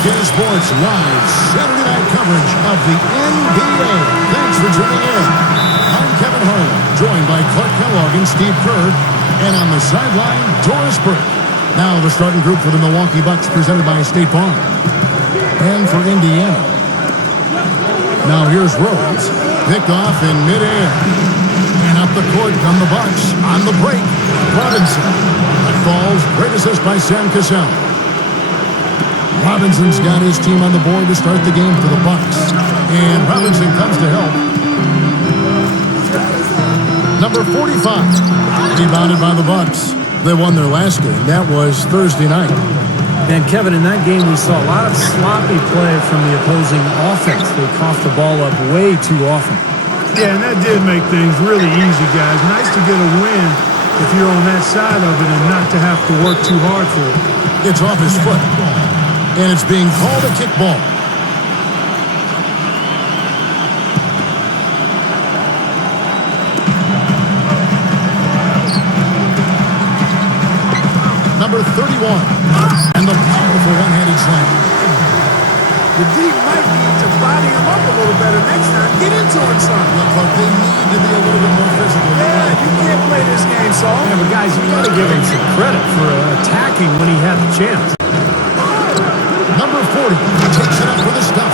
4K Sports live Saturday night coverage of the NBA. Thanks for tuning in. I'm Kevin Harlan, joined by Clark Kellogg and Steve Kerr, and on the sideline, Doris Burke. Now the starting group for the Milwaukee Bucks, presented by State Farm. And for Indiana. Now here's Rose, picked off in midair. And up the court come the Bucks. On the break, Robinson. That falls. Great assist by Sam Cassell. Robinson's got his team on the board to start the game for the Bucks. And Robinson comes to help. Number 45, rebounded by the Bucks. They won their last game. That was Thursday night. And Kevin, in that game, we saw a lot of sloppy play from the opposing offense. They coughed the ball up way too often. Yeah, and that did make things really easy, guys. Nice to get a win if you're on that side of it and not to have to work too hard for it. It's off his foot, and it's being called a kickball. Number 31, and the powerful one-handed slam. The D might need to body him up a little better next time. Get into him, son. But they need to be a little bit more physical. Yeah, you can't play this game, Saul. Yeah, but guys, you got to give him some credit for attacking when he had the chance. Number 40 takes it up for the stuff.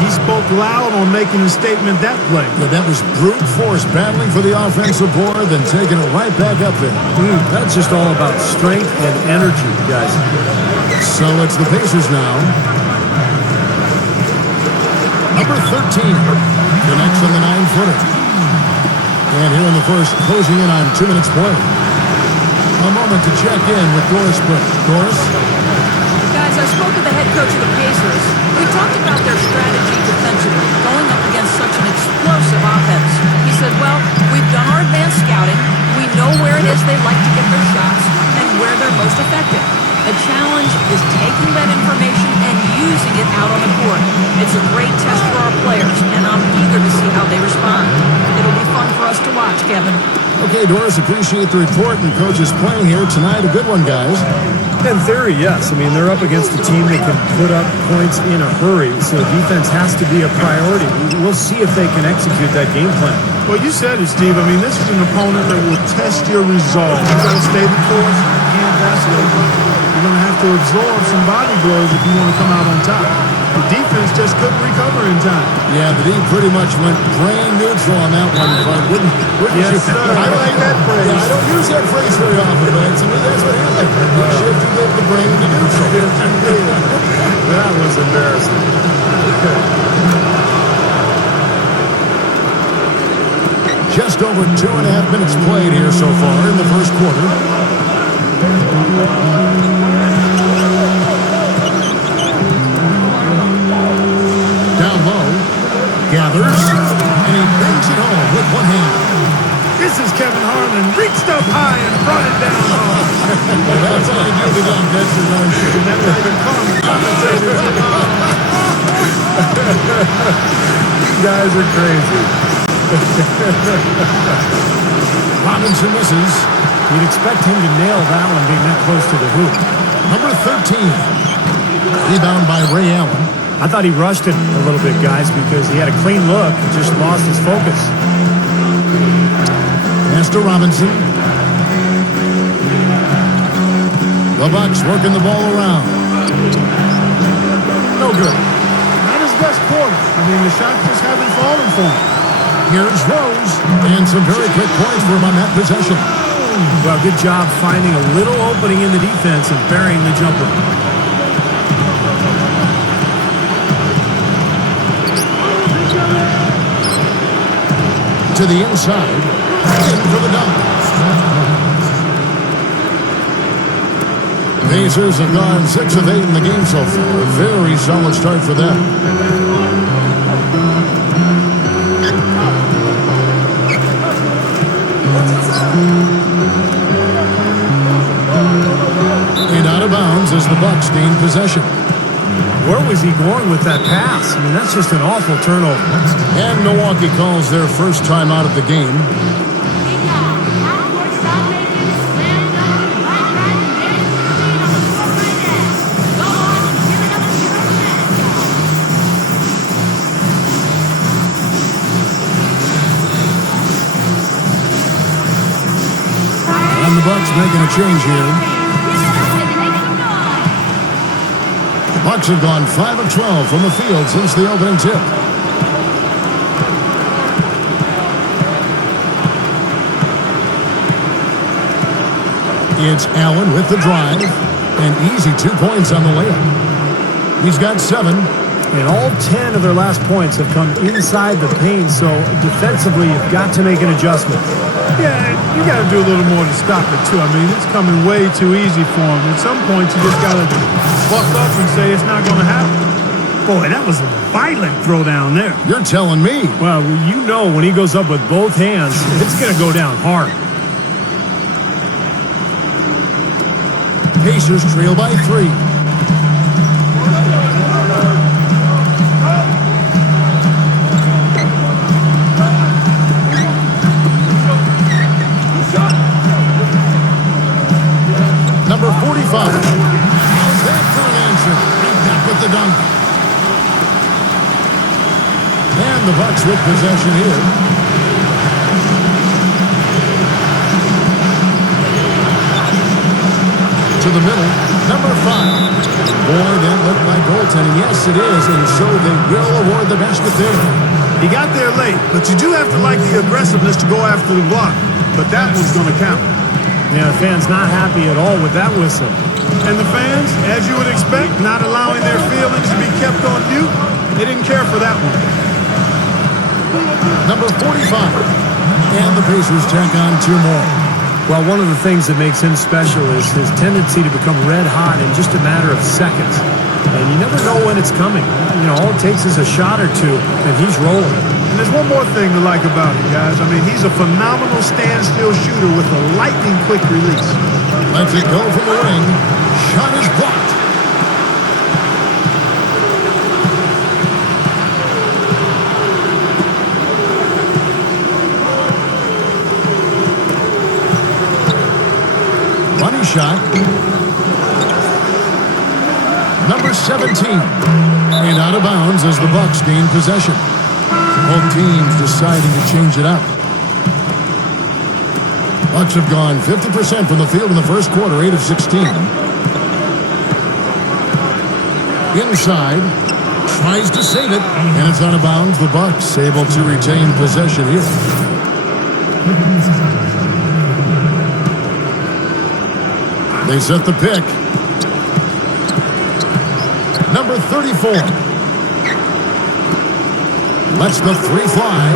He spoke loud on making the statement that play. Yeah, that was brute force battling for the offensive board, then taking it right back up there. That's just all about strength and energy, guys. So it's the Pacers now. Number 13 connects on the 9-footer. And here in the first, closing in on 2 minutes play. A moment to check in with Doris Burke. Doris? Guys, I spoke with the head coach of the Pacers. We talked about their strategy defensively, going up against such an explosive offense. He said, well, we've done our advanced scouting. We know where it is they like to get their shots and where they're most effective. The challenge is taking that information and using it out on the court. It's a great test for our players, and I'm eager to see how they respond. It'll be fun for us to watch, Kevin. Okay, Doris, appreciate the report, and Coach is playing here tonight. A good one, guys. In theory, yes. I mean, they're up against a team that can put up points in a hurry, so defense has to be a priority. We'll see if they can execute that game plan. Well, you said it, Steve. I mean, this is an opponent that will test your resolve. You've got to stay the course. You can't vacillate. You're going to have to absorb some body blows if you want to come out on top. The defense just couldn't recover in time. Yeah, the D pretty much went brain neutral on that one. But wouldn't Yes, you? sir. I like that phrase. Yeah, I don't use that phrase very often, but to me that's what happened. He shifted the brain to neutral. That was embarrassing. Just over 2.5 minutes played here so far in the first quarter. Down low, gathers, and he brings it home with one hand. This is Kevin Harlan. Reached up high and brought it down hard. Well, that's how you do the young Texas, I'm sure. Never even commentators. You guys are crazy. Robinson misses. You'd expect him to nail that one being that close to the hoop. Number 13. Rebound by Ray Allen. I thought he rushed it a little bit, guys, because he had a clean look and just lost his focus. Pass to Robinson. The Bucks working the ball around. No good. Not his best quarter. I mean, the shots just haven't fallen for him. Here's Rose. And some very quick points for him on that possession. Well, good job finding a little opening in the defense and burying the jumper. To the inside. In for the dunk. Pacers have gone 6 of 8 in the game so far. Very solid start for them. And out of bounds as the Bucks gain possession. Where was he going with that pass? I mean, that's just an awful turnover. And Milwaukee calls their first time out of the game. Bucs making a change here. The Bucs have gone 5 of 12 from the field since the opening tip. It's Allen with the drive. An easy 2 points on the layup. He's got 7. And all 10 of their last points have come inside the paint, so defensively you've got to make an adjustment. Yeah, you got to do a little more to stop it, too. I mean, it's coming way too easy for him. At some point, you just got to buck up and say it's not going to happen. Boy, that was a violent throw down there. You're telling me. Well, you know when he goes up with both hands, it's going to go down hard. Pacers trail by 3. Number 45. How's that for an answer? And back with the dunk. And the Bucs with possession here. To the middle, number 5. Boy, that looked like goaltending. Yes, it is, and so they will award the basket there. He got there late, but you do have to like the aggressiveness to go after the block. But that one's going to count. Yeah, the fans not happy at all with that whistle. And the fans, as you would expect, not allowing their feelings to be kept on mute, they didn't care for that one. Number 45. And the Pacers tack on 2 more. Well, one of the things that makes him special is his tendency to become red hot in just a matter of seconds. And you never know when it's coming. You know, all it takes is a shot or two, and he's rolling. And there's one more thing to like about him, guys. I mean, he's a phenomenal standstill shooter with a lightning-quick release. Lets it go from the wing. Shot is blocked. Money shot. Number 17. And out of bounds as the Bucs gain possession. Both teams deciding to change it up. Bucs have gone 50% from the field in the first quarter, 8 of 16. Inside. Tries to save it. And it's out of bounds. The Bucs able to retain possession here. They set the pick. Number 34. Lets the 3 fly.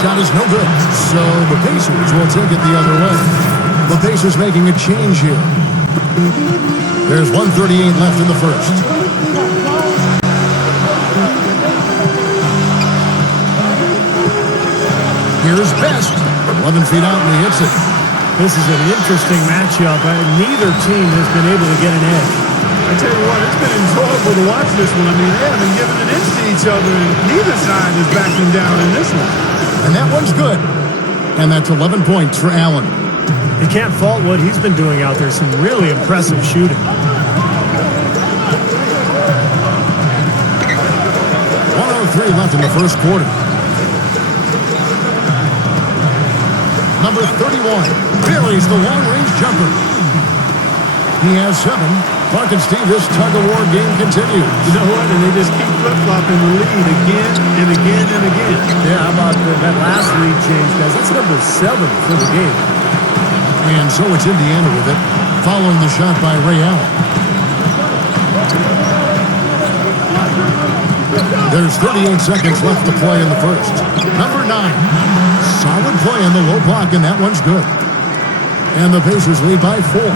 Shot is no good. So the Pacers will take it the other way. The Pacers making a change here. There's 1:38 left in the first. Here's Best. 11 feet out and he hits it. This is an interesting matchup. Neither team has been able to get an edge. I tell you what, it's been enjoyable to watch this one. I mean, they haven't given an inch to each other, and neither side is backing down in this one. And that one's good. And that's 11 points for Allen. You can't fault what he's been doing out there. Some really impressive shooting. 1:03 left in the first quarter. Number 31 buries the long-range jumper. He has 7. Clark and Steve, this tug-of-war game continues. You know what? And they just keep flip-flopping the lead again and again and again. Yeah, how about that last lead change, guys? That's number 7 for the game. And so it's Indiana with it, following the shot by Ray Allen. There's 38 seconds left to play in the first. Number 9. Solid play on the low block, and that one's good. And the Pacers lead by 4.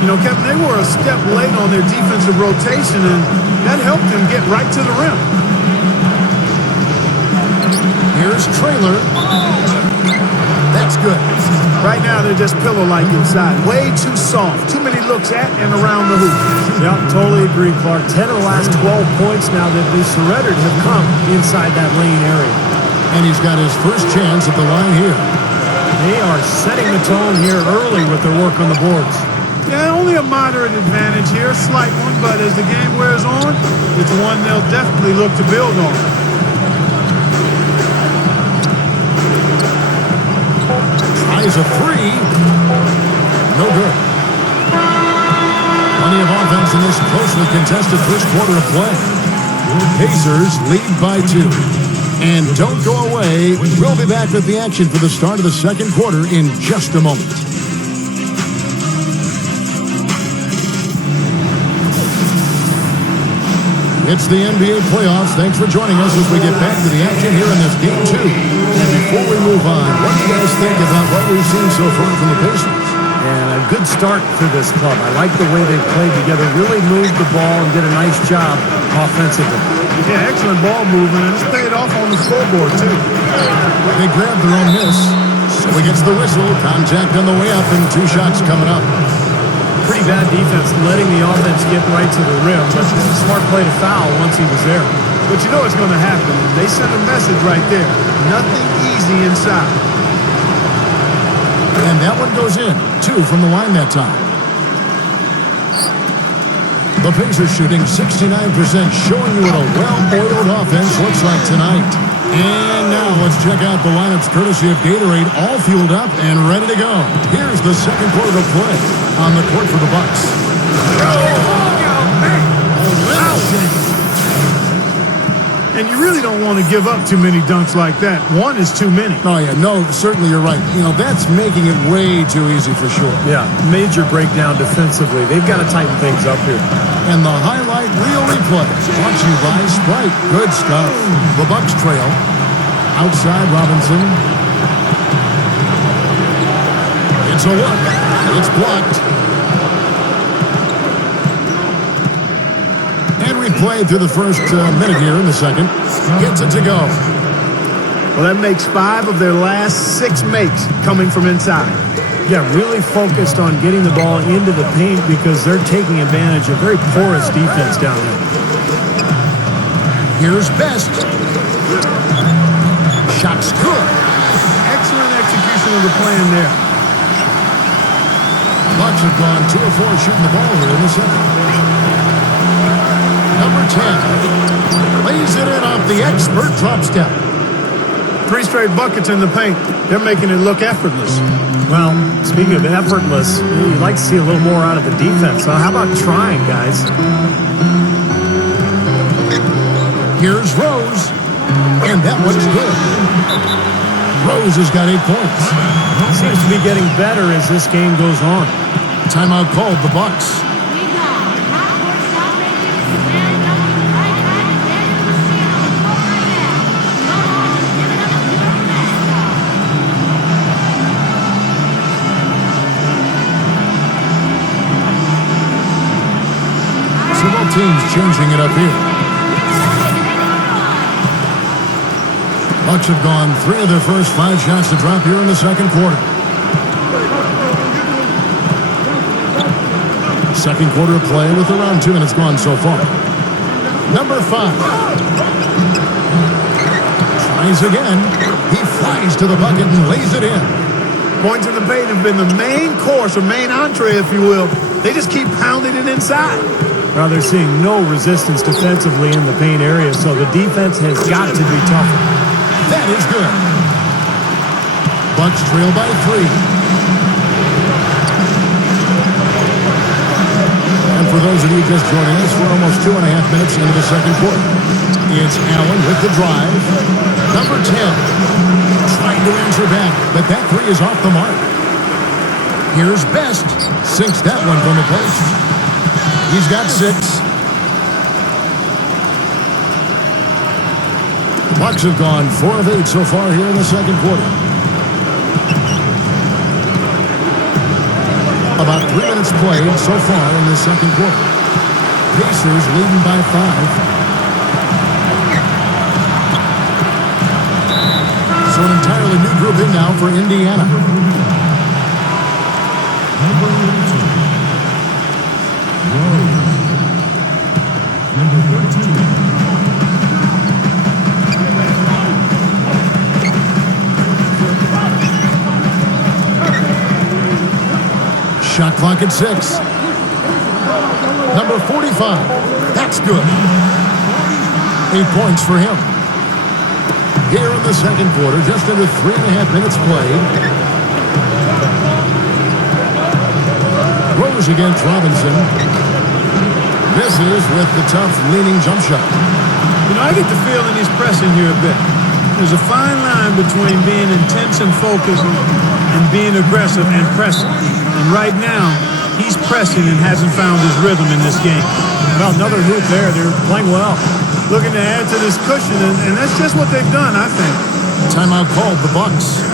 You know, Kevin, they were a step late on their defensive rotation, and that helped them get right to the rim. Here's Traylor. That's good. Right now, they're just pillow-like inside. Way too soft. Too many looks at and around the hoop. Yeah, totally agree, Clark. 10 of the last 12 points now that they surrendered have come inside that lane area. And he's got his first chance at the line here. They are setting the tone here early with their work on the boards. Yeah, only a moderate advantage here, a slight one, but as the game wears on, it's one they'll definitely look to build on. Tries a 3. no good. Plenty of offense in this closely contested first quarter of play. Pacers lead by 2. And don't go away. We'll be back with the action for the start of the second quarter in just a moment. It's the NBA playoffs. Thanks for joining us as we get back to the action here in this Game 2. And before we move on, what do you guys think about what we've seen so far from the Pacers? And a good start for this club. I like the way they played together, really moved the ball and did a nice job offensively. Yeah, excellent ball movement, and it's paid off on the scoreboard, too. They grabbed their own miss, so he gets the whistle. Contact on the way up, and 2 shots coming up. Pretty bad defense, letting the offense get right to the rim, but it's a smart play to foul once he was there. But you know what's going to happen. They sent a message right there. Nothing easy inside. And that one goes in. 2 from the line that time. The Pacers shooting 69%, showing you what a well-oiled offense looks like tonight. And now let's check out the lineups courtesy of Gatorade, all fueled up and ready to go. Here's the second quarter of play on the court for the Bucks. And you really don't want to give up too many dunks like that. 1 is too many. Oh, yeah, no, certainly you're right. You know, that's making it way too easy for sure. Yeah, major breakdown defensively. They've got to tighten things up here. And the highlight reel replay brought to you by Sprite. Good stuff. The Bucks trail. Outside Robinson. It's a look. It's blocked. And we played through the first minute here in the second. Gets it to go. Well, that makes 5 of their last 6 makes coming from inside. Yeah, really focused on getting the ball into the paint because they're taking advantage of very porous defense down there. Here's Best. Shot's good. Excellent execution of the plan there. Bucks have gone 2 of 4 shooting the ball here in the second. Number 10 lays it in off the expert drop step. 3 straight buckets in the paint. They're making it look effortless. Well, speaking of effortless, you'd like to see a little more out of the defense. So how about trying, guys? Here's Rose, and that one's good. Rose has got 8 points. Seems to be getting better as this game goes on. Timeout called the Bucks. Several teams changing it up here. Bucks have gone 3 of their first 5 shots to drop here in the second quarter. Second quarter of play with around 2 minutes gone so far. Number 5. Tries again. He flies to the bucket and lays it in. Points in the paint have been the main course or main entree, if you will. They just keep pounding it inside. Now they're seeing no resistance defensively in the paint area, so the defense has got to be tougher. That is good. Bucks trail by 3. And for those of you just joining us, we're almost 2.5 minutes into the second quarter. It's Allen with the drive. Number 10 trying to answer back, but that 3 is off the mark. Here's Best. Sinks that one from the post. He's got 6. The Bucks have gone 4 of 8 so far here in the second quarter. About 3 minutes played so far in the second quarter. Pacers leading by 5. So an entirely new group in now for Indiana. Shot clock at 6. Number 45. That's good. 8 points for him. Here in the second quarter, just under 3.5 minutes played. Pacers against Robinson. Misses with the tough leaning jump shot. You know, I get the feeling he's pressing here a bit. There's a fine line between being intense and focused and being aggressive and pressing. And right now, he's pressing and hasn't found his rhythm in this game. Well, another hoop there. They're playing well. Looking to add to this cushion, and that's just what they've done, I think. Timeout called, the Bucks.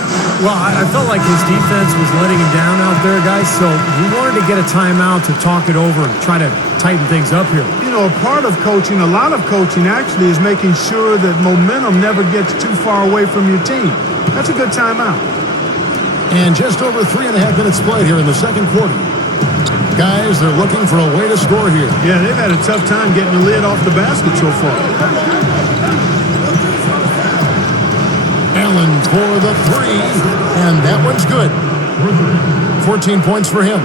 Well, I felt like his defense was letting him down out there, guys, so he wanted to get a timeout to talk it over and try to tighten things up here. You know, a part of coaching, a lot of coaching actually, is making sure that momentum never gets too far away from your team. That's a good timeout. And just over 3.5 minutes played here in the second quarter. Guys, they're looking for a way to score here. Yeah, they've had a tough time getting the lid off the basket so far. Allen for the three, and that one's good. 14 points for him.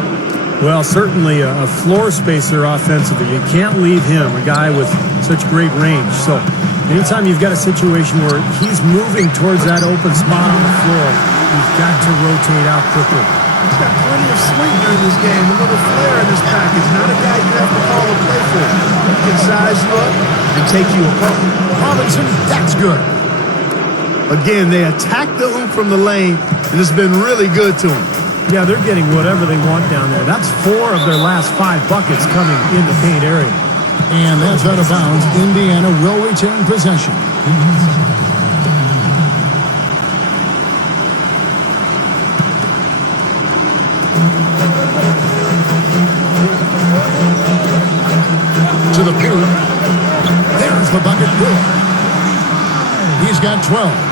Well, certainly a floor spacer offensively. You can't leave him, a guy with such great range. So anytime you've got a situation where he's moving towards that open spot on the floor, you've got to rotate out quickly. He's got plenty of sweetener in this game, a little flair in this package. Not a guy you have to call a play for. He can size you up and take you apart. Robinson, that's good. Again, they attack the hoop from the lane, and it's been really good to them. Yeah, they're getting whatever they want down there. That's 4 of their last 5 buckets coming in the paint area. And that's out of bounds. Indiana will retain possession. To the pool. There's the bucket good. He's got 12.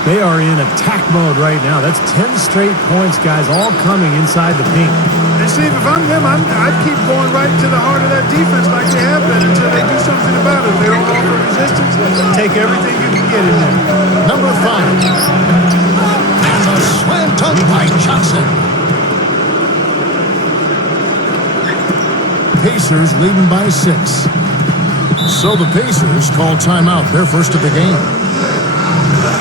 They are in attack mode right now. That's 10 straight points, guys, all coming inside the paint. And Steve, if I'm them, I'd keep going right to the heart of that defense like they have been until they do something about it. If they don't offer resistance, take everything you can get in there. Number 5. And a slam dunk by Johnson. Pacers leading by 6. So the Pacers call timeout, their first of the game.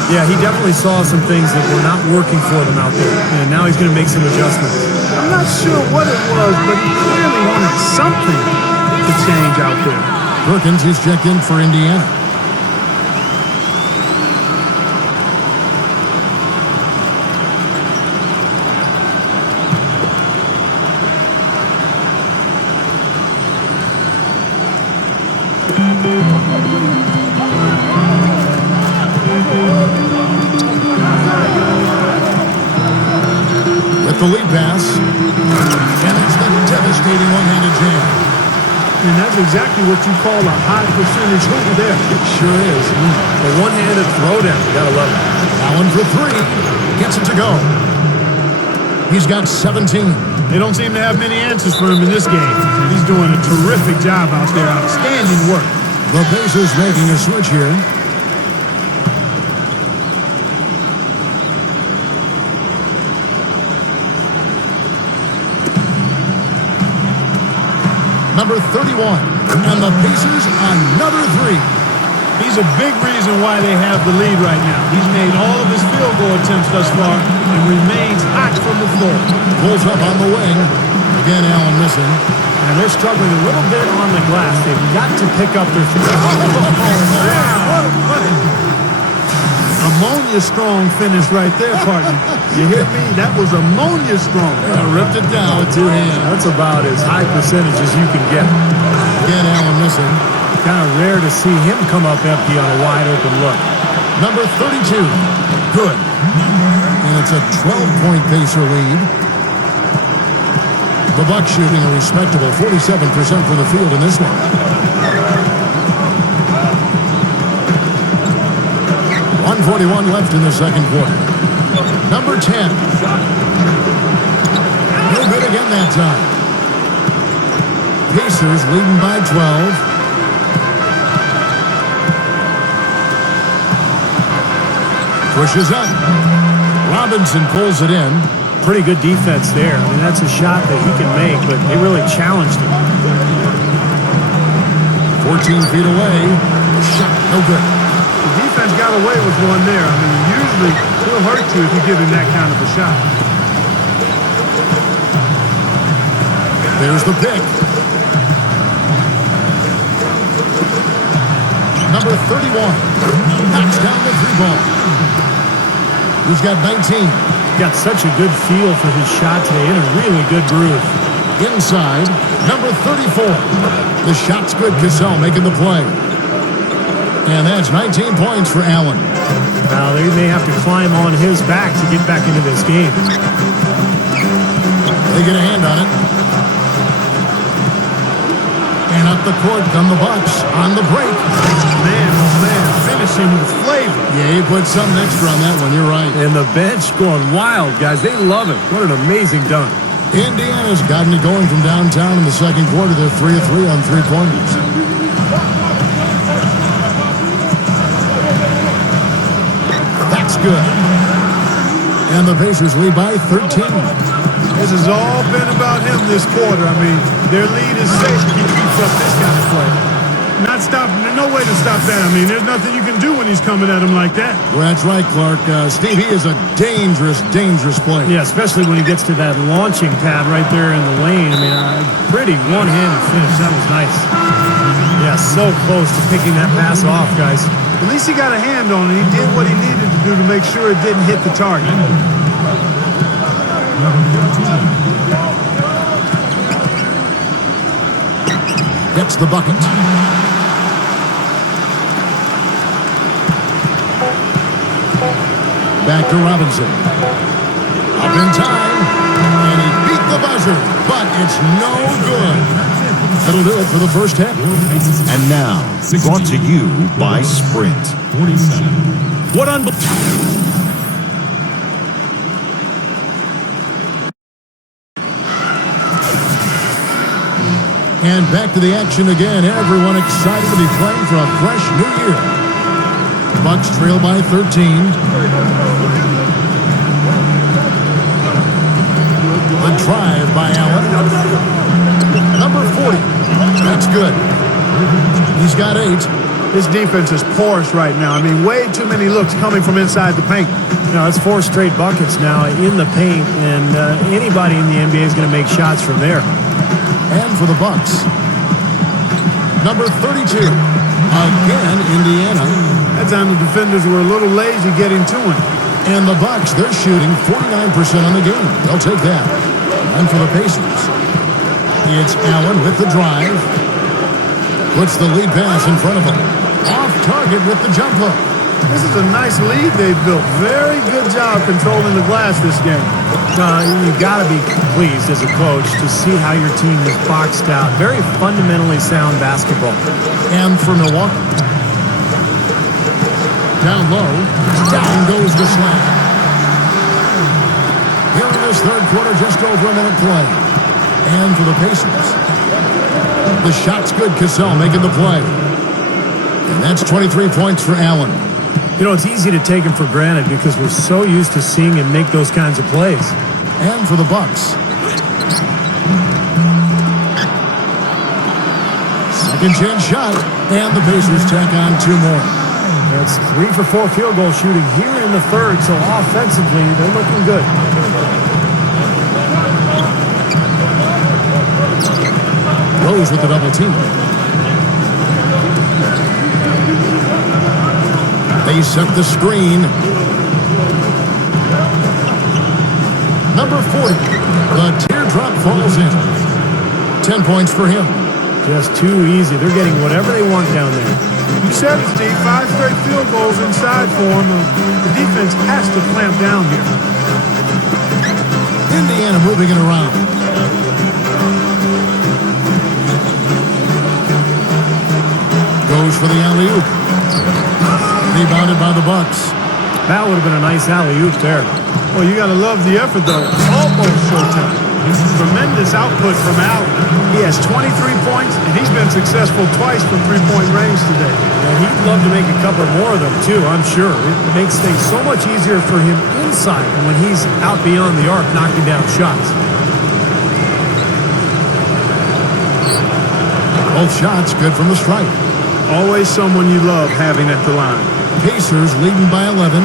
Yeah, he definitely saw some things that were not working for them out there, and now he's going to make some adjustments. I'm not sure what it was, but he clearly wanted something to change out there. Perkins is checked in for Indiana. The lead pass, and it's the devastating one-handed jam. And that's exactly what you call a high percentage hoop there. It sure is. The one-handed throwdown, you gotta love it. Allen for 3, gets it to go. He's got 17. They don't seem to have many answers for him in this game. He's doing a terrific job out there. Outstanding work. The Pacers making a switch here. Number 31, and the Pacers another 3. He's a big reason why they have the lead right now. He's made all of his field goal attempts thus far and remains hot from the floor. Pulls up on the wing. Again, Allen missing. And they're struggling a little bit on the glass. They've got to pick up their three. Ammonia strong finish right there, partner. You hear me? That was ammonia strong. Ripped it down with 2 hands. That's about as high percentage as you can get. Again, Allen missing. Kind of rare to see him come up empty on a wide open look. Number 32, good. And it's a 12-point Pacer lead. The Bucks shooting a respectable 47% from the field in this one. .141 left in the second quarter. Number 10. No good again that time. Pacers leading by 12. Pushes up. Robinson pulls it in. Pretty good defense there. I mean, that's a shot that he can make, but they really challenged him. 14 feet away. Shot, no good. The defense got away with one there. I mean, usually he'll hurt you if you give him that kind of a shot. There's the pick. Number 31 knocks down the three ball. He's got 19. Got such a good feel for his shot today, in a really good groove. Inside, number 34. The shot's good. Cassell making the play. And that's 19 points for Allen. Now, they may have to climb on his back to get back into this game. They get a hand on it. And up the court come the Bucks on the break. Man, oh man, finishing with flavor. Yeah, he put something extra on that one. You're right. And the bench going wild, guys. They love it. What an amazing dunk. Indiana's gotten it going from downtown in the second quarter. They're 3 of 3 on three-pointers. That's good. And the Pacers lead by 13. This has all been about him this quarter. I mean, their lead is safe if he keeps up this kind of play. Not stopping. There's no way to stop that. I mean, there's nothing you can do when he's coming at him like that. Well, that's right, Clark. Steve, he is a dangerous, dangerous player. Yeah, especially when he gets to that launching pad right there in the lane. I mean, pretty one-handed finish. That was nice. Yeah, so close to picking that pass off, guys. At least he got a hand on it. He did what he needed to do to make sure it didn't hit the target. Gets the bucket. Back to Robinson. Up in time. And he beat the buzzer. But it's no good. That'll do it for the first half. And now, brought to you by Sprint. 47. What unbelievable. And back to the action again. Everyone excited to be playing for a fresh new year. Bucks trail by 13. The drive by Allen. Number 40. That's good. He's got 8. This defense is porous right now. I mean, way too many looks coming from inside the paint. Now, it's 4 straight buckets now in the paint, and anybody in the NBA is going to make shots from there. And for the Bucks, number 32. Again, Indiana. That's on the defenders who were a little lazy getting to him. And the Bucks, they're shooting 49% on the game. They'll take that. And for the Pacers, it's Allen with the drive. Puts the lead pass in front of him. Off target with the jump hook. This is a nice lead they've built. Very good job controlling the glass this game. You've got to be pleased as a coach to see how your team is boxed out. Very fundamentally sound basketball. And for Milwaukee, down low, down goes the slam. Here in this third quarter, just over a minute play. And for the Pacers, the shot's good. Cassell making the play. And that's 23 points for Allen. You know, it's easy to take him for granted because we're so used to seeing him make those kinds of plays. And for the Bucks, second chance shot, and the Pacers tack on 2 more. That's 3 for 4 field goal shooting here in the third, so offensively, they're looking good. Rose with the double team. They set the screen. Number 40, the teardrop falls in. 10 points for him. Just too easy. They're getting whatever they want down there. You said it, Steve. 5 straight field goals inside for him. The defense has to clamp down here. Indiana moving it around. Goes for the alley-oop. Rebounded by the Bucks. That would have been a nice alley-oop there. Well, you got to love the effort, though. Almost showtime. Tremendous output from Allen. He has 23 points, and he's been successful twice from three-point range today. And he'd love to make a couple more of them, too, I'm sure. It makes things so much easier for him inside when he's out beyond the arc knocking down shots. Both shots good from the stripe. Always someone you love having at the line. Pacers leading by 11.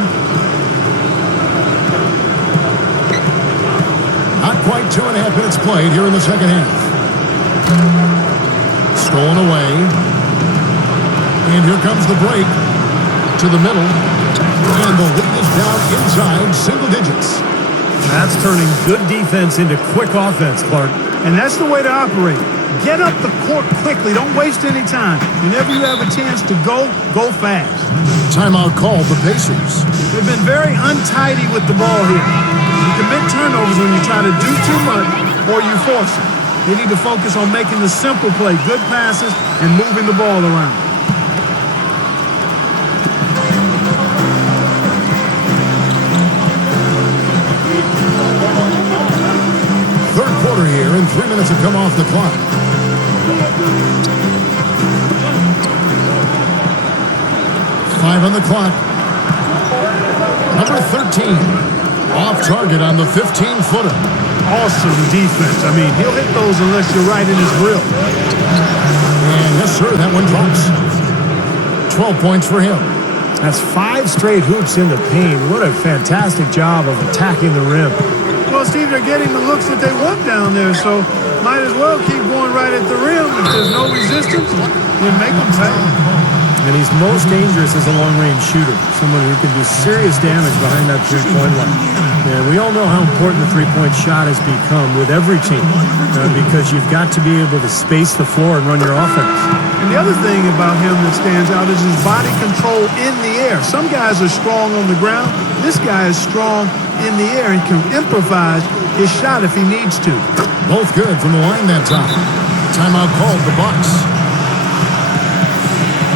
Not quite 2.5 minutes played here in the second half. Stolen away. And here comes the break to the middle. And the lead is down inside single digits. That's turning good defense into quick offense, Clark. And that's the way to operate. Get up the court quickly. Don't waste any time. Whenever you have a chance to go fast. Timeout called the Pacers. They've been very untidy with the ball here. You commit turnovers when you try to do too much or you force it. They need to focus on making the simple play, good passes, and moving the ball around. Third quarter here, and 3 minutes have come off the clock. Five on the clock. Number 13. Off target on the 15-footer. Awesome defense. I mean, he'll hit those unless you're right in his grill. And yes, sir, that one drops. 12 points for him. That's 5 straight hoops in the paint. What a fantastic job of attacking the rim. Well, Steve, they're getting the looks that they want down there, so might as well keep going right at the rim. If there's no resistance, then make them pay. And he's most dangerous as a long-range shooter, someone who can do serious damage behind that three-point line. And we all know how important the three-point shot has become with every team because you've got to be able to space the floor and run your offense. And the other thing about him that stands out is his body control in the air. Some guys are strong on the ground. This guy is strong in the air and can improvise his shot if he needs to. Both good from the line that time. Timeout called the Bucks.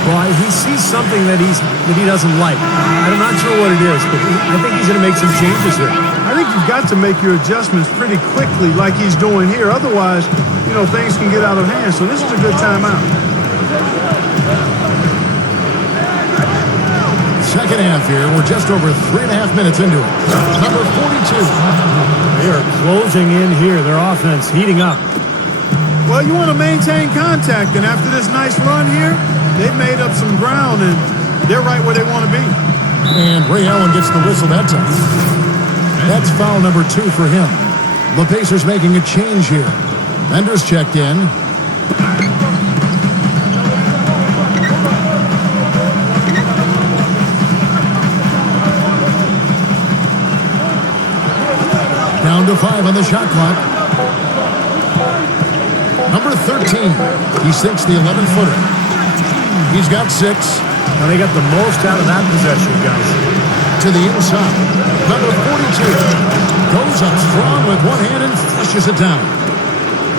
Well, he sees something that he doesn't like. I'm not sure what it is, but I think he's going to make some changes here. I think you've got to make your adjustments pretty quickly like he's doing here. Otherwise, things can get out of hand. So this is a good timeout. Second half here. We're just over 3.5 minutes into it. Number 42. They are closing in here. Their offense heating up. Well, you want to maintain contact, and after this nice run here, they've made up some ground, and they're right where they want to be. And Ray Allen gets the whistle that time. That's foul number 2 for him. The Pacers making a change here. Mender's checked in. Down to 5 on the shot clock. Number 13. He sinks the 11-footer. He's got 6. Now they got the most out of that possession, guys. To the inside. Number 42 goes up strong with one hand and flushes it down.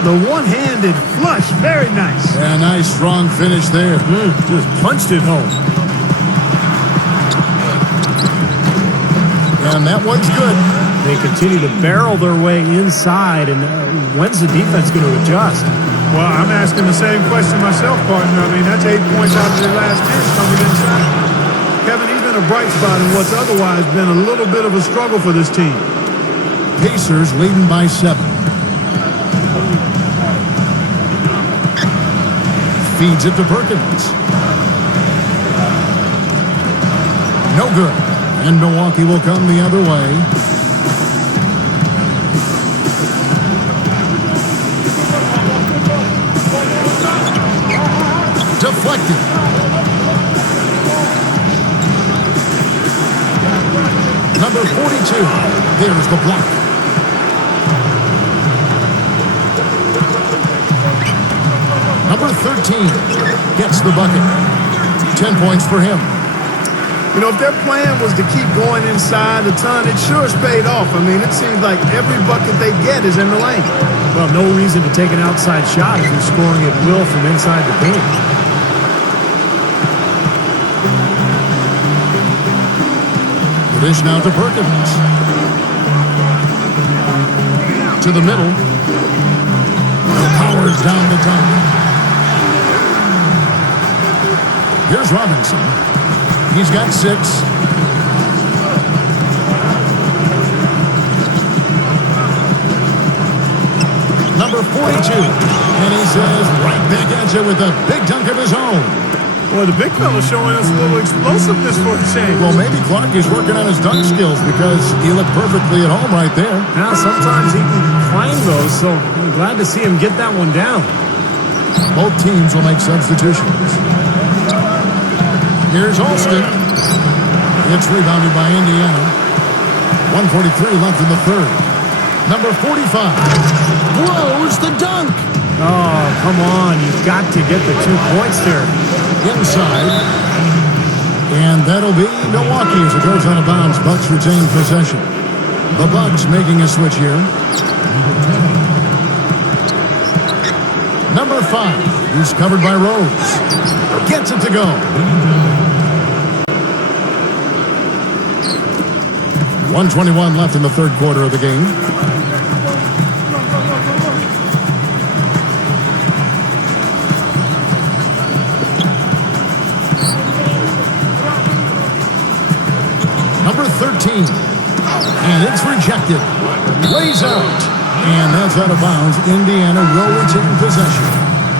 The one-handed flush, very nice. A nice strong finish there. Just punched it home. And that one's good. They continue to barrel their way inside, and when's the defense going to adjust? Well, I'm asking the same question myself, partner. I mean, that's 8 points out of their last 10 coming inside. Kevin, he's been a bright spot in what's otherwise been a little bit of a struggle for this team. Pacers leading by 7. Feeds it to Perkins. No good. And Milwaukee will come the other way. Deflected. Number 42. There's the block. Number 13 gets the bucket. 10 points for him. If their plan was to keep going inside a ton, it sure has paid off. I mean, it seems like every bucket they get is in the lane. Well, no reason to take an outside shot if you're scoring at will from inside the paint. Dish now to Perkins. To the middle. Powers down the top. Here's Robinson. He's got 6. Number 42. And he says right back at you with a big dunk of his own. Well, the big fella's showing us a little explosiveness for a change. Well, maybe Clark is working on his dunk skills because he looked perfectly at home right there. Now, sometimes he can climb those, so I'm glad to see him get that one down. Both teams will make substitutions. Here's Alston. It's rebounded by Indiana. 1:43 left in the third. Number 45 blows the dunk. Oh, come on. You've got to get the 2 points there. Inside. And that'll be Milwaukee as it goes out of bounds. Bucks retain possession. The Bucks making a switch here. Number 5. He's covered by Rose. Gets it to go. 1:21 left in the third quarter of the game. Number 13. And it's rejected. Lays out. And that's out of bounds. Indiana will retain possession.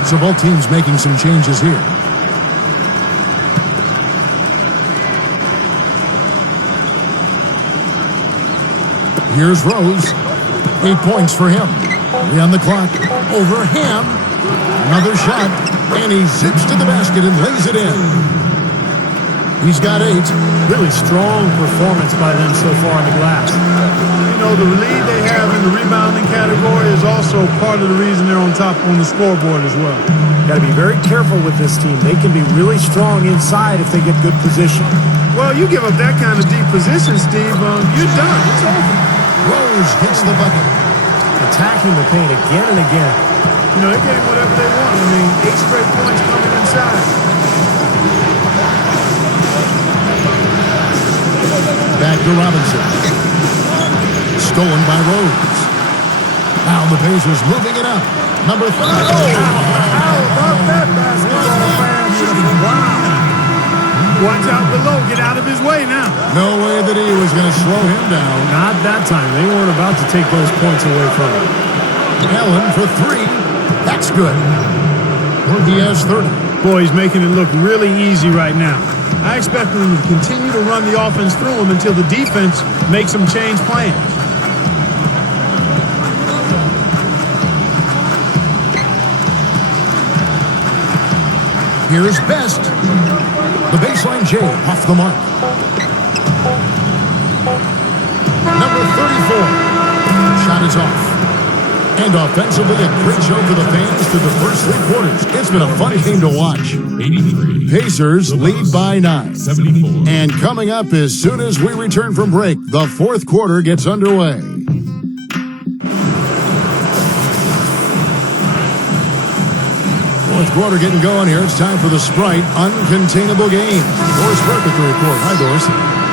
So both teams making some changes here. Here's Rose. 8 points for him. 3 on the clock. Over him. Another shot. And he zips to the basket and lays it in. He's got 8. Really strong performance by them so far on the glass. You know, the lead they have in the rebounding category is also part of the reason they're on top on the scoreboard as well. Got to be very careful with this team. They can be really strong inside if they get good position. Well, you give up that kind of deep position, Steve, you're done. It's over. Rose gets the bucket. Attacking the paint again and again. You know, they're getting whatever they want. I mean, 8 straight points coming inside. Back to Robinson. Stolen by Rose. Now the Pacers moving it up. Number 5. How about that basketball fan? Wow. Watch out below. Get out of his way now. No way that he was going to slow him down. Not that time. They weren't about to take those points away from him. Allen for 3. That's good. He has 30. Boy, he's making it look really easy right now. I expect them to continue to run the offense through him until the defense makes them change plans. Here's Best. The baseline J off the mark. Number 34. Shot is off. And offensively, a great show for the fans through the first 3 quarters. It's been a fun game to watch. 83. Pacers lead by 9. 74. And coming up as soon as we return from break, the fourth quarter gets underway. Fourth quarter getting going here. It's time for the Sprite Uncontainable Game. Doris Burke with the report. Hi, Doris.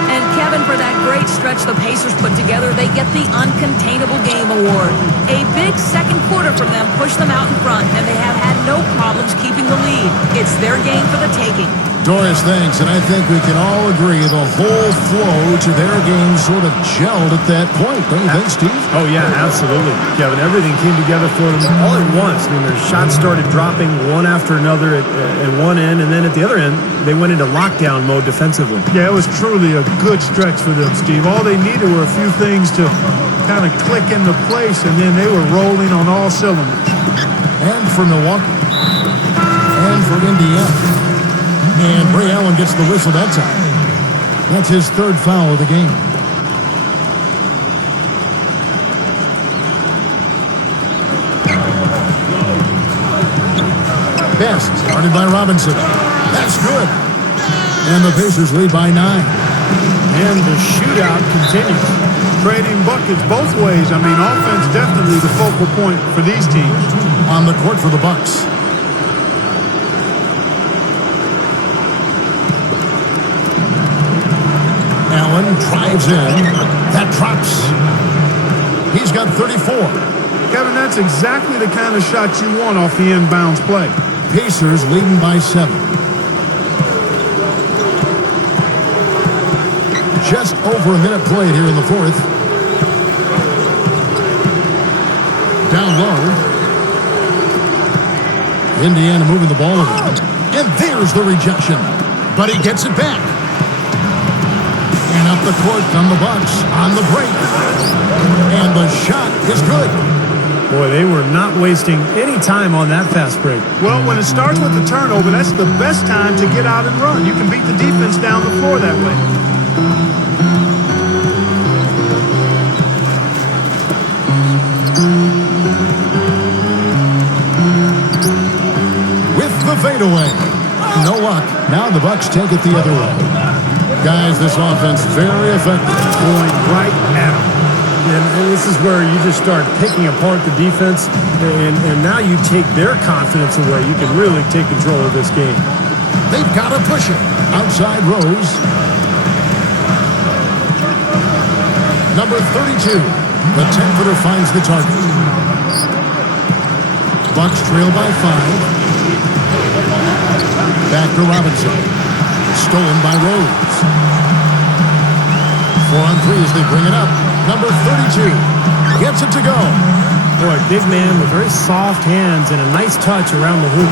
And Kevin, for that great stretch the Pacers put together, they get the Uncontainable Game Award. A big second quarter from them pushed them out in front, and they have had no problems keeping the lead. It's their game for the taking. Doris, thanks. And I think we can all agree the whole flow to their game sort of gelled at that point. Don't you think, Steve? Oh, yeah, absolutely. Kevin, everything came together for them all at once. I mean, their shots started dropping one after another at one end, and then at the other end, they went into lockdown mode defensively. Yeah, it was truly a good stretch for them, Steve. All they needed were a few things to kind of click into place, and then they were rolling on all cylinders. And for Milwaukee. And for Indiana. And Ray Allen gets the whistle that time. That's his 3rd foul of the game. Best, started by Robinson. That's good. And the Pacers lead by 9. And the shootout continues. Trading buckets both ways. I mean, offense definitely the focal point for these teams. On the court for the Bucks. Allen drives in. That drops. He's got 34. Kevin, that's exactly the kind of shot you want off the inbounds play. Pacers leading by 7. Just over a minute played here in the fourth. Down low. Indiana moving the ball around. And there's the rejection. But he gets it back. And up the court on the Bucks on the break. And the shot is good. Boy, they were not wasting any time on that fast break. Well, when it starts with the turnover, that's the best time to get out and run. You can beat the defense down the floor that way. With the fadeaway. No luck. Now the Bucks take it the other way. Guys, this offense very effective. Going right at them. And this is where you just start picking apart the defense, and now you take their confidence away. You can really take control of this game. They've got to push it. Outside Rose. Number 32. The 10-footer finds the target. Bucks trail by 5. Back to Robinson. Stolen by Rose. 4 on 3 as they bring it up. Number 32 gets it to go. Boy, big man with very soft hands and a nice touch around the hoop.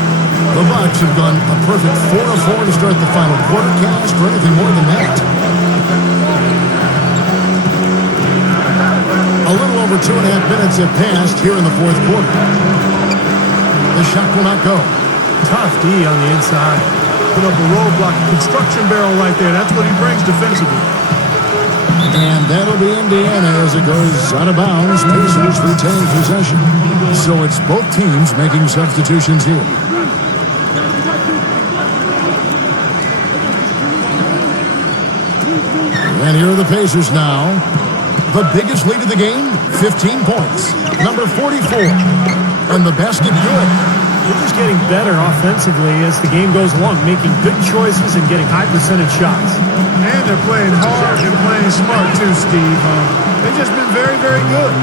The Bucks have gone a perfect 4 of 4 to start the final quarter. Can't ask for anything more than that. A little over 2.5 minutes have passed here in the fourth quarter. The shot will not go. Tough D on the inside. Put up a roadblock, a construction barrel right there. That's what he brings defensively. And that'll be Indiana as it goes out of bounds. Pacers retain possession. So it's both teams making substitutions here. And here are the Pacers now. The biggest lead of the game, 15 points. Number 44. And the basket good. They're just getting better offensively as the game goes along, making good choices and getting high percentage shots. And they're playing hard and playing smart too, Steve. They've just been very, very good.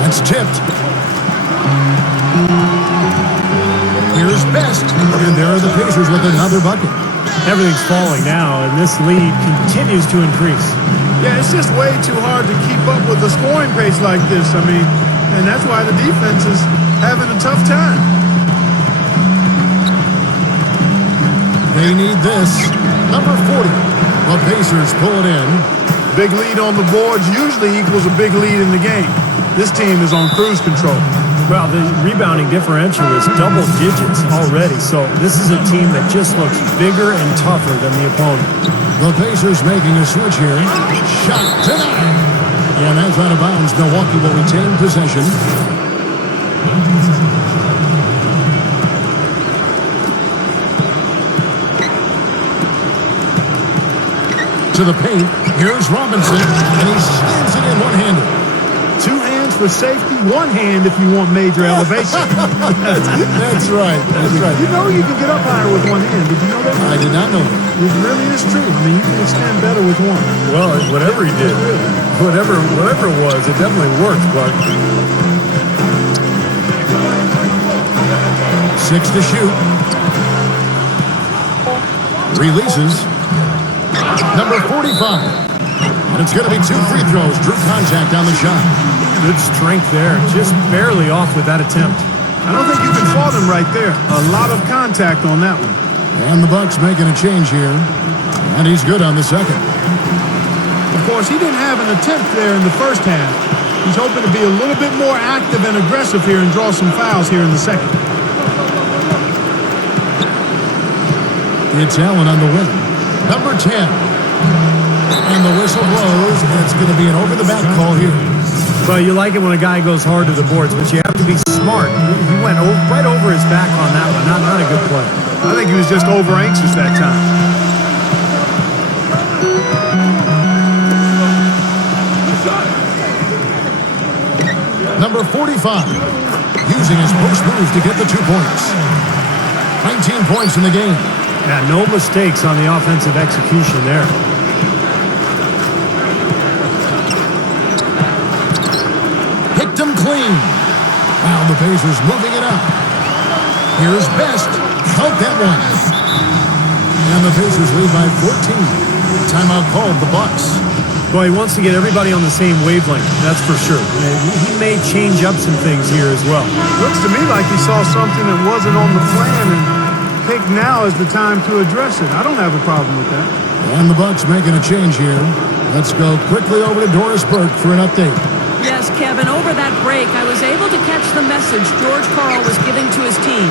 That's tipped. Here's Best. And there are the Pacers with another bucket. Everything's falling now, and this lead continues to increase. Yeah, it's just way too hard to keep up with the scoring pace like this. I mean, and that's why the defense is having a tough time. They need this. Number 40. The Pacers pull it in. Big lead on the boards usually equals a big lead in the game. This team is on cruise control. Well, the rebounding differential is double digits already, so this is a team that just looks bigger and tougher than the opponent. The Pacers making a switch here. Shot denied. And that's out of bounds. Milwaukee will retain possession. To the paint. Here's Robinson. And he slams it in one-handed. 2 hands for safety, 1 hand if you want major elevation. That's right. That's right. You know you can get up higher with 1 hand. Did you know that? I did not know that. It really is true. I mean, you can extend better with 1. Well, whatever he did, whatever it was, it definitely worked, but 6 to shoot. Releases. Number 45. And it's going to be 2 free throws. Drew contact on the shot. good strength there. Just barely off with that attempt. I don't think you can fault him right there. A lot of contact on that one. And the Bucks making a change here. And he's good on the second. Of course, he didn't have an attempt there in the first half. He's hoping to be a little bit more active and aggressive here and draw some fouls here in the second. It's Allen on the win. Number 10. And the whistle blows. It's going to be an over-the-back call here. Well, you like it when a guy goes hard to the boards, but you have to be smart. He went right over his back on that one. Not a good play. I think he was just over-anxious that time. Number 45, using his post move to get the 2 points. 19 points in the game. Yeah, no mistakes on the offensive execution there. Picked him clean. Now the Pacers moving it up. Here's Best. Count that one. And the Pacers lead by 14. Timeout called the Bucks. Well, he wants to get everybody on the same wavelength, that's for sure. He may change up some things here as well. Looks to me like he saw something that wasn't on the plan and think now is the time to address it. I don't have a problem with that. And the Bucks making a change here. Let's go quickly over to Doris Burke for an update. Yes, Kevin, over that break, I was able to catch the message George Karl was giving to his team.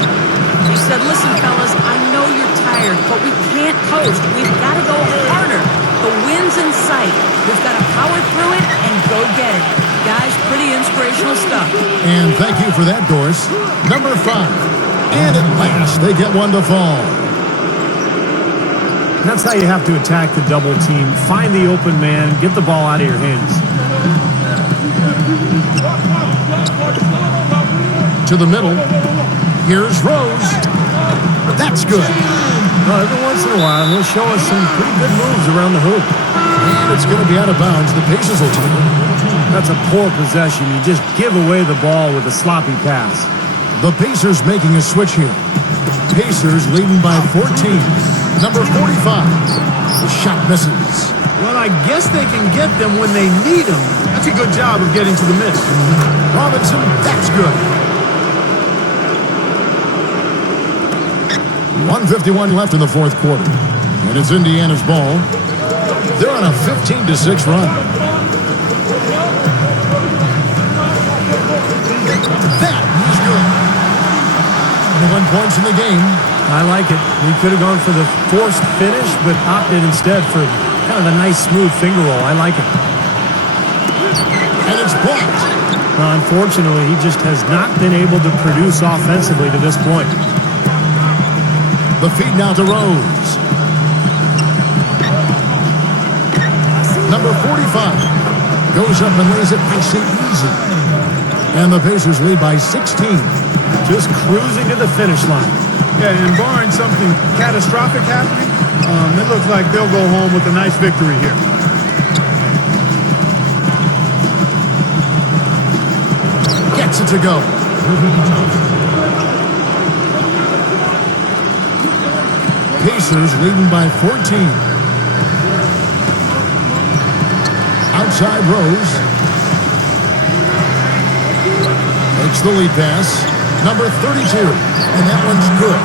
He said, listen, fellas, I know you're tired, but we can't coast. We've got to go harder. The win's in sight. We've got to power through it and go get it. Guys, pretty inspirational stuff. And thank you for that, Doris. Number 5. And at last, they get one to fall. That's how you have to attack the double team. Find the open man, get the ball out of your hands. To the middle. Here's Rose. That's good. Well, every once in a while, he'll show us some pretty good moves around the hoop. And it's going to be out of bounds. The Pacers will take it. That's a poor possession. You just give away the ball with a sloppy pass. The Pacers making a switch here. Pacers leading by 14. Number 45. The shot misses. Well, I guess they can get them when they need them. That's a good job of getting to the miss. Robinson, that's good. 1:51 left in the fourth quarter. And it's Indiana's ball. They're on a 15-6 run. That is good. 21 points in the game. I like it. He could have gone for the forced finish, but opted instead for kind of a nice, smooth finger roll. I like it. And it's blocked. Well, unfortunately, he just has not been able to produce offensively to this point. The feed now to Rose. Number 45 goes up and lays it nice and easy. And the Pacers lead by 16. Just cruising to the finish line. Yeah, and barring something catastrophic happening, it looks like they'll go home with a nice victory here. Gets it to go. Pacers leading by 14. Outside Rose. Takes the lead pass. Number 32. And that one's good.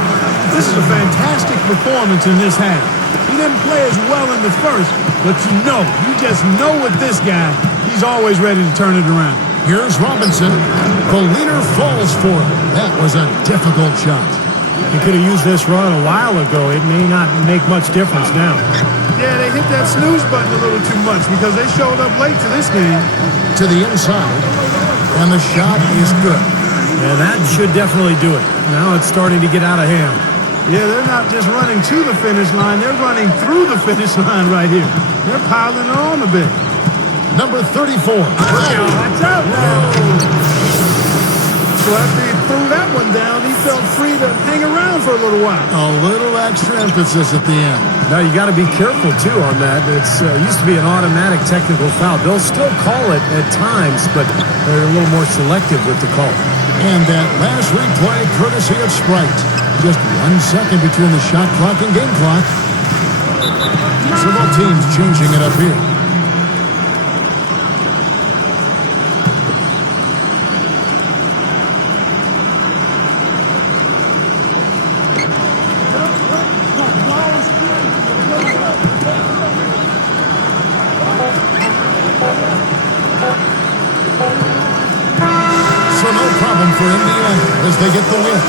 This is a fantastic performance in this half. He didn't play as well in the first, but you just know with this guy, he's always ready to turn it around. Here's Robinson. The leader falls for it. That was a difficult shot. He could have used this run a while ago. It may not make much difference now. Yeah, they hit that snooze button a little too much because they showed up late to this game. To the inside. And the shot is good. And that should definitely do it. Now it's starting to get out of hand. Yeah, they're not just running to the finish line. They're running through the finish line right here. They're piling it on a bit. Number 34. Watch out. So after he threw that one down, he felt free to hang around for a little while. A little extra emphasis at the end. Now, you got to be careful, too, on that. It's used to be an automatic technical foul. They'll still call it at times, but they're a little more selective with the call. And that last replay, courtesy of Sprite. Just 1 second between the shot clock and game clock. So both teams changing it up here. So no problem for Indiana as they get the win.